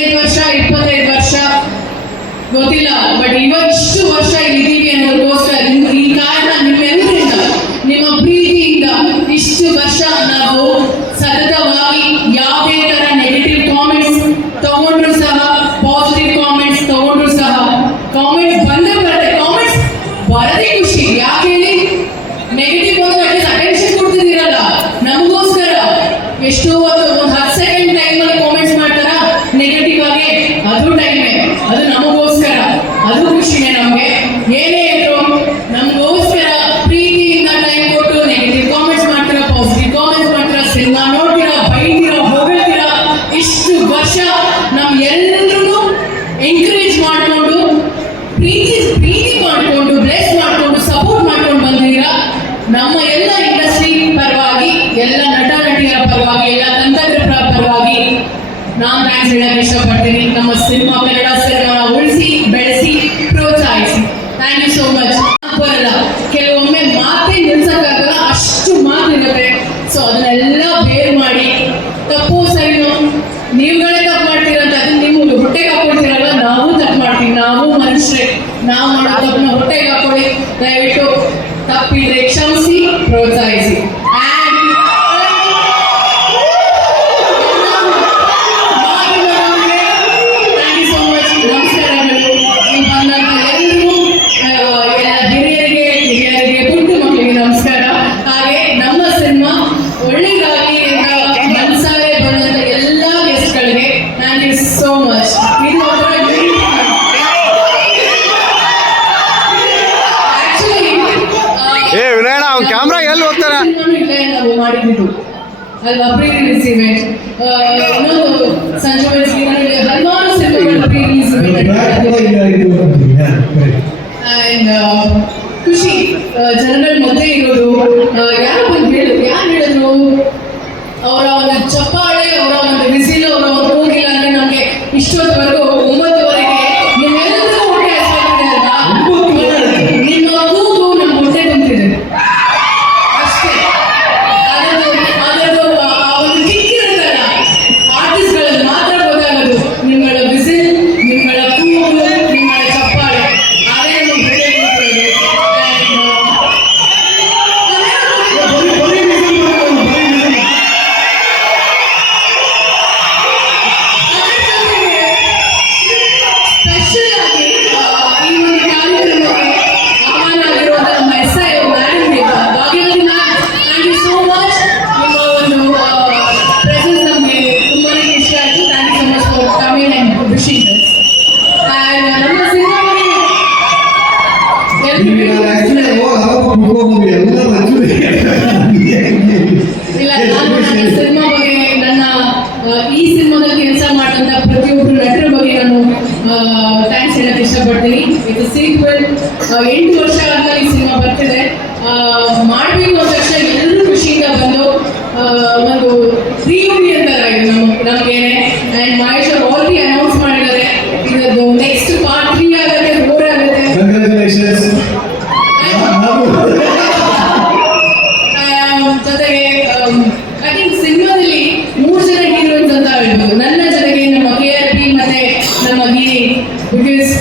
15 ವರ್ಷ 25 ವರ್ಷ ಗೊತ್ತಿಲ್ಲ, ಬಟ್ ಇವಾಗ ಇಷ್ಟು ವರ್ಷ ಇದ್ದೀವಿ ಅನ್ನೋದಕ್ಕೋಸ್ಕರ ಈ ಕಾರಣ ನಿಮ್ಮೆಲ್ಲರಿಂದ, ನಿಮ್ಮ ಪ್ರೀತಿಯಿಂದ ಇಷ್ಟು ವರ್ಷ ನಾವು ಸತತವಾಗಿ ಯಾವುದೇ ತರ ನೆಗೆಟಿವ್ ಕಾಮೆಂಟ್ಸ್ ತಗೊಂಡ್ರು ಸಹ, ಪಾಸಿಟಿವ್ ಕಾಮೆಂಟ್ಸ್ ತಗೊಂಡ್ರು ಸಹ, ಕಾಮೆಂಟ್ಸ್ ಬಂದೇ ಬರುತ್ತೆ. ಕಾಮೆಂಟ್ಸ್ ಬರದೇ ಖುಷಿ. ಯಾಕೆ ಹೇಳಿ? ನೆಗೆಟಿವ್ ಬಂದ್ರೆ ಅಟ್ಲೀಸ್ಟ್ ಅಟೆನ್ಷನ್ ಕೊಡ್ತಿದ್ದೀರಲ್ಲ ನಮಗೋಸ್ಕರ. ಎಷ್ಟೋ ಒಂದು 10 ಸೆಕೆಂಡ್ ಟೈಮಲ್ಲಿ ಕಾಮೆಂಟ್ಸ್ ಮಾಡ್ತಾರ ನೆಗೆಟಿವ್ ಆಗಿ, ಅದು ಟೈಮೇ, ಅದು ನಮಗೋಸ್ಕರ, ಅದು ಖುಷಿನೇ ನಮಗೆ. ಏನೇ ಇದ್ರು ನಮಗೋಸ್ಕರ ಪ್ರೀತಿಯಿಂದ ಟೈಮ್ ಕೊಟ್ಟು ನೆಗೆಟಿವ್ ಕಾಮೆಂಟ್ಸ್ ಮಾಡ್ತೀರಾ, ಪಾಸಿಟಿವ್ ಕಾಮೆಂಟ್ಸ್ ಮಾಡ್ತೀರಾ, ಸಿನಿಮಾ ನೋಡ್ತೀರಾ, ಬೈತೀರಾ, ಹೊಗಳ್ತೀರಾ. ಇಷ್ಟು ವರ್ಷ ನಮ್ ಎಲ್ಲರೂ ಎಂಕರೇಜ್ ಮಾಡಿಕೊಂಡು ಪ್ರೀತಿ ಮಾಡಿಕೊಂಡು ಬ್ಲೆಸ್ ಮಾಡಿಕೊಂಡು ಸಪೋರ್ಟ್ ಮಾಡ್ಕೊಂಡು ಬಂದಿದ್ದೀರಾ. ನಮ್ಮ ಎಲ್ಲ ಇಂಡಸ್ಟ್ರಿ ಪರವಾಗಿ, ಎಲ್ಲ ನಟ ನಟಿಯರ ಪರವಾಗಿ, ಎಲ್ಲ ತಂತ್ರಜ್ಞರ ಪರವಾಗಿ ನಾನು ಥ್ಯಾಂಕ್ಸ್ ಹೇಳಕ್ಕೆ ಇಷ್ಟಪಡ್ತೀನಿ. ನಮ್ಮ ಸಿನಿಮಾ, ಕನ್ನಡ ಸಿನಿಮಾ ಉಳಿಸಿ ಬೆಳೆಸಿ ಪ್ರೋತ್ಸಾಹಿಸಿ. Thank you so much. ಬರಲ್ಲ, ಕೆಲವೊಮ್ಮೆ ಮಾತೇ ನಿಲ್ಸಕ್ಕಾಗಲ್ಲ, ಅಷ್ಟು ಮಾತಿರುತ್ತೆ. ಸೊ ಅದನ್ನೆಲ್ಲ ಬೇರ್ ಮಾಡಿ, ತಪ್ಪು ಸರಿನೋ ನೀವುಗಳೇ ತಪ್ಪು ಮಾಡ್ತೀರಂತ ಅದನ್ನ ನಿಮ್ಗೆ ಹೊಟ್ಟೆಗೆ ಹಾಕೊಳ್ತೀರಲ್ಲ, ನಾವು ತಪ್ಪು ಮಾಡ್ತೀವಿ. ನಾವು ಮನುಷ್ಯರೇ, ನಾವು ಮಾಡೋ ತಪ್ಪನ್ನ ಹೊಟ್ಟೆಗೆ ಹಾಕೊಳ್ಳಿ. ದಯವಿಟ್ಟು ತಪ್ಪಿದ್ರೆ ಕ್ಷಮಿಸಿ, ಪ್ರೋತ್ಸಾಹಿಸಿ. ಕ್ಯಾಮ್ರಾ ಎಲ್ಲಿ ಹೋಗ್ತಾರೆ ನಾವು ಮಾಡಿದ್ದು ಅಲ್ವಾ, ಪ್ರೀ ರಿಲೀಸ್ ಇವೆಂಟ್, ಇನ್ನೊಂದು ಸಂಜೆ ಹಲವಾರು ಸಿನಿಮಾಗಳ ಪ್ರೀ ರಿಲೀಸ್ ಅಂಡ್ ಖುಷಿ ಜನಗಳ ಮಧ್ಯೆ ಇರೋದು. ಯಾರು ಬಂದು ಹೇಳಿದ್ರು ಅವರ ಒಂದು ಚಪ್ಪಾಳೆ, ಅವರ ಒಂದು ವಿಸಿಲ್, ಅವರ ಒಂದು ಹೋಗಿಲ್ಲ ಅಂದ್ರೆ ನಮಗೆ ಇಷ್ಟೊತ್ತವರೆಗೂ 9:30 ನೀವೆಲ್ಲರೂ ಹೊಟ್ಟೆ ಹಸಿವಾಗಿದೆ ಅಲ್ವಾ, ನಿಮ್ಮ ಕೂಗು ನಮ್ಮ ಹೊಟ್ಟೆ ತುಂಬಿದೆ ಅಷ್ಟೇ. ಅದರದ್ದು ಒಂದು ಕಿಕ್ಕಿರುತ್ತಲ್ಲ, ಆರ್ಟಿಸ್ಟ್ಗಳಲ್ಲಿ ಮಾತ್ರ ಗೊತ್ತಾಗೋದು ನಿಮ್ಮಳ ವಿಸಿಲ್, ನಿಮ್ಮಳ ಕೂಗು, ನಿಮ್ಮಳ ಚಪ್ಪಾಳೆ, ಅದೇ ನಮ್ಮ ಹೊಟ್ಟೆ ತುಂಬಿರೋದು. ಸ್ಪೆಷಲ್ ಆಗಿ ಈ ಒಂದು ಕಾರ್ಯಕ್ರಮಕ್ಕೆ ಆಹ್ವಾನ ಆಗಿರುವಂತಹ ನಮ್ಮ SI ಮ್ಯಾಡಮ್ಗೆ, Bhagyavathi ma'am, thank you so much. ನಿಮ್ಮ ಒಂದು ಪ್ರೆಸೆನ್ಸ್ ನಮಗೆ ತುಂಬಾನೇ ಇಷ್ಟ ಆಯಿತು. Thank you so much for coming and wishing us. And ನಮ್ಮ ಸಿನಿಮಾಗೆ ಇಲ್ಲ, ನಾನು ನನ್ನ ಸಿನಿಮಾ ಬಗ್ಗೆ, ನನ್ನ ಈ ಸಿನಿಮಾದಲ್ಲಿ ಕೆಲಸ ಮಾಡಿದಂಥ ಪ್ರತಿಯೊಬ್ಬರು ನಟರ ಬಗ್ಗೆ ನಾನು ಥ್ಯಾಂಕ್ಸ್ ಹೇಳಕ್ಕೆ ಇಷ್ಟಪಡ್ತೀನಿ. ಇದು ಸೀಕ್ವೆಲ್ 8 ವರ್ಷ ಆದ್ಮೇಲೆ ಈ ಸಿನಿಮಾ ಬರ್ತಿದೆ. ಮಾಡಬೇಕು ಅಂದ ತಕ್ಷಣ ಎಲ್ಲರೂ ಖುಷಿಯಿಂದ ಬಂದು ಒಂದು ರೀಯೂನಿಯನ್ ಥರ ಇದೆ ನಮಗೇನೆ. ಆ್ಯಂಡ್ ಮಹೇಶ್ ಅವರು ಆಲ್ರೆಡಿ ಅನೌನ್ಸ್ ಮಾಡಿದ್ದಾರೆ, ಇದರದ್ದು ನೆಕ್ಸ್ಟ್ ಪಾರ್ಟ್ 3 ಆಗುತ್ತೆ, 4 ಆಗುತ್ತೆ. ಜೊತೆಗೆ ಐ ಥಿಂಕ್ ಸಿನಿಮಾದಲ್ಲಿ 3 ಜನ ಹೀರೋಯಿನ್ಸ್ ಅಂತ ಹೇಳ್ಬೋದು. ನನ್ನ ಜೊತೆಗೆ ನಮ್ಮ KRP ಮತ್ತೆ ನಮ್ಮ ಗಿರಿ, ಬಿಕಾಸ್